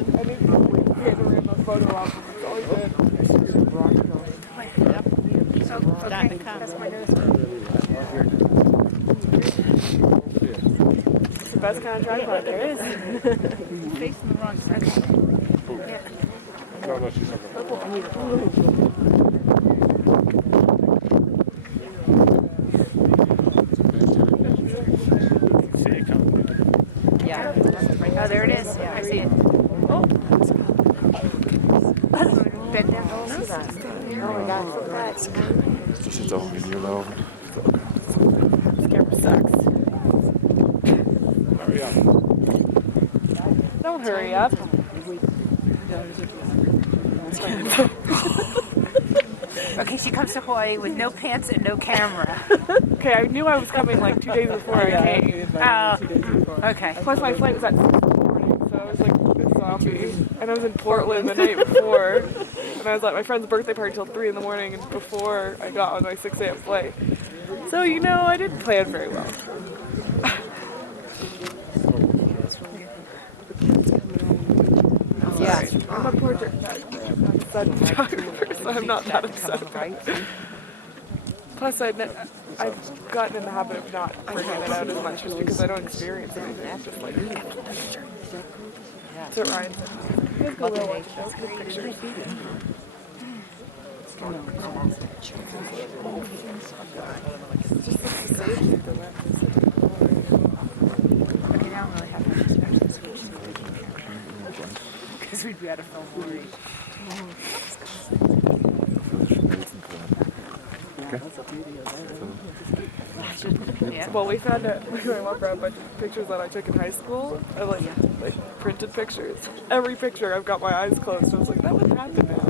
a photo album. It's all good. Okay, that's my nose. It's the best kind of tripod there is. Facing the wrong side. Yeah. No, she's not going Yeah. Oh, there it is. Yeah, I see it. Oh. Bend down. Oh my God. She's over you know. This camera sucks. Hurry up. Don't hurry up. Okay, she comes to Hawaii with no pants and no camera. Okay, I knew I was coming like 2 days before I came. Oh, okay. Plus my flight was at 6 in the morning, so I was like a zombie. And I was in Portland the night before. And I was at my friend's birthday party till 3 in the morning and before I got on my 6 a.m. flight. So, you know, I didn't plan very well. Yeah. I'm a portrait photographer, so I'm not that upset about it. Plus, I've gotten in the habit of not printing it out as much just because I don't experience anything. It's just like, that's what Ryan said. You guys go well watch it. Those good pictures. Okay, now I'm really happy to start this week. Because we'd be out of film already. Yeah. Well, we found out, my mom brought a bunch of pictures that I took in high school, of like printed pictures. Every picture I've got my eyes closed. I was like, that would happen now.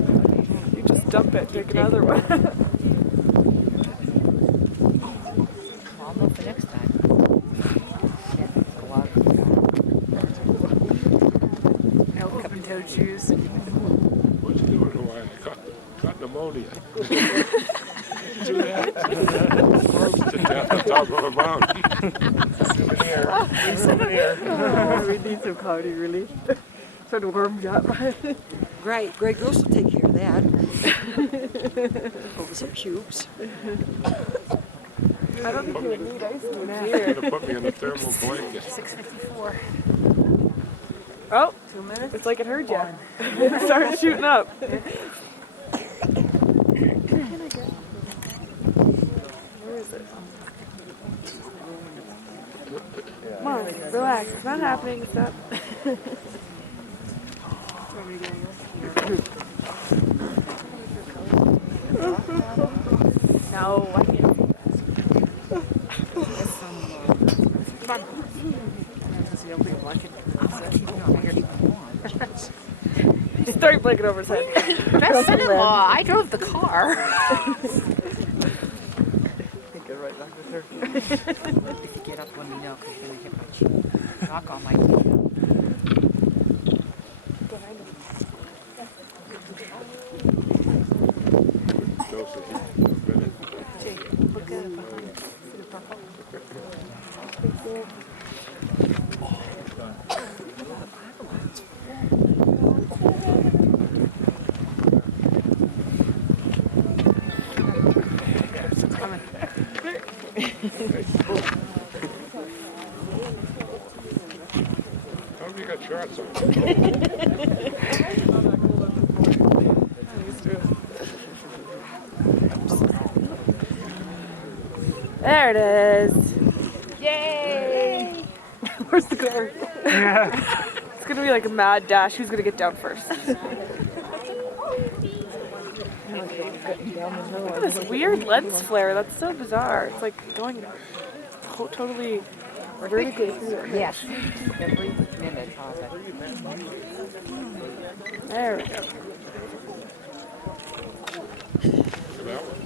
You just dump it, take another one. I'll know for next time. No cup and toed shoes. What'd you do in Hawaii? I got pneumonia. Do that. Sit down on top of a mountain. Souvenir. We need some comedy relief. Sort of warmed up. Great girls will take care of that. Over some cubes. I don't think you would need ice cream You're here. gonna put me in a thermal blanket. 6:54. Oh, 2 minutes. it's like it heard you. It started shooting up. Where is it? Come on, relax. It's not happening. Stop. No, I can't see that. Come on. He's throwing a blanket over his head. Best son-in-law. I drove the car. Get right back with her. If you get up, let me know, because you're going to hit my chin. Knock on my knee. Look at it behind. See the purple? How have you got shorts on? There it is. Yay! Where's the car? Yeah. It's gonna be like a mad dash. Who's gonna get down first? Look at this weird lens flare. That's so bizarre. It's like going totally vertically through it. Yes. Every minute of it. There we go. That one.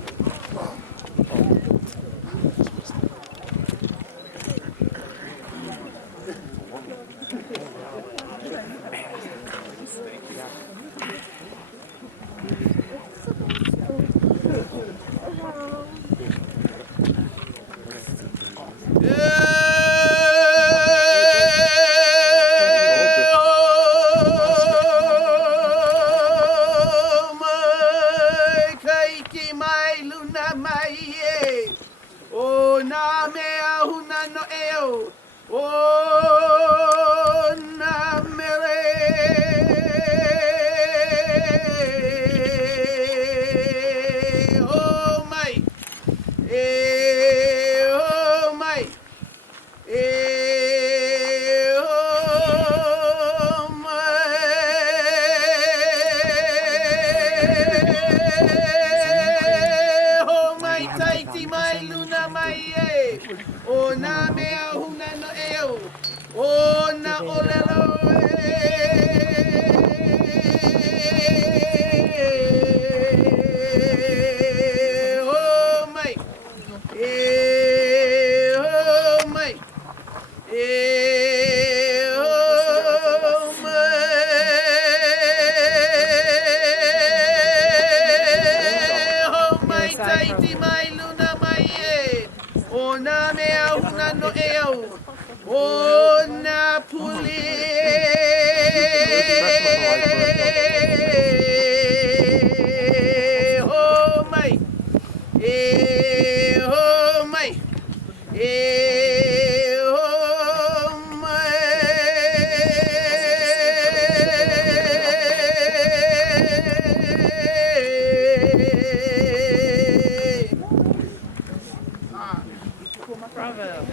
oh my, oh my, oh my. Bravo.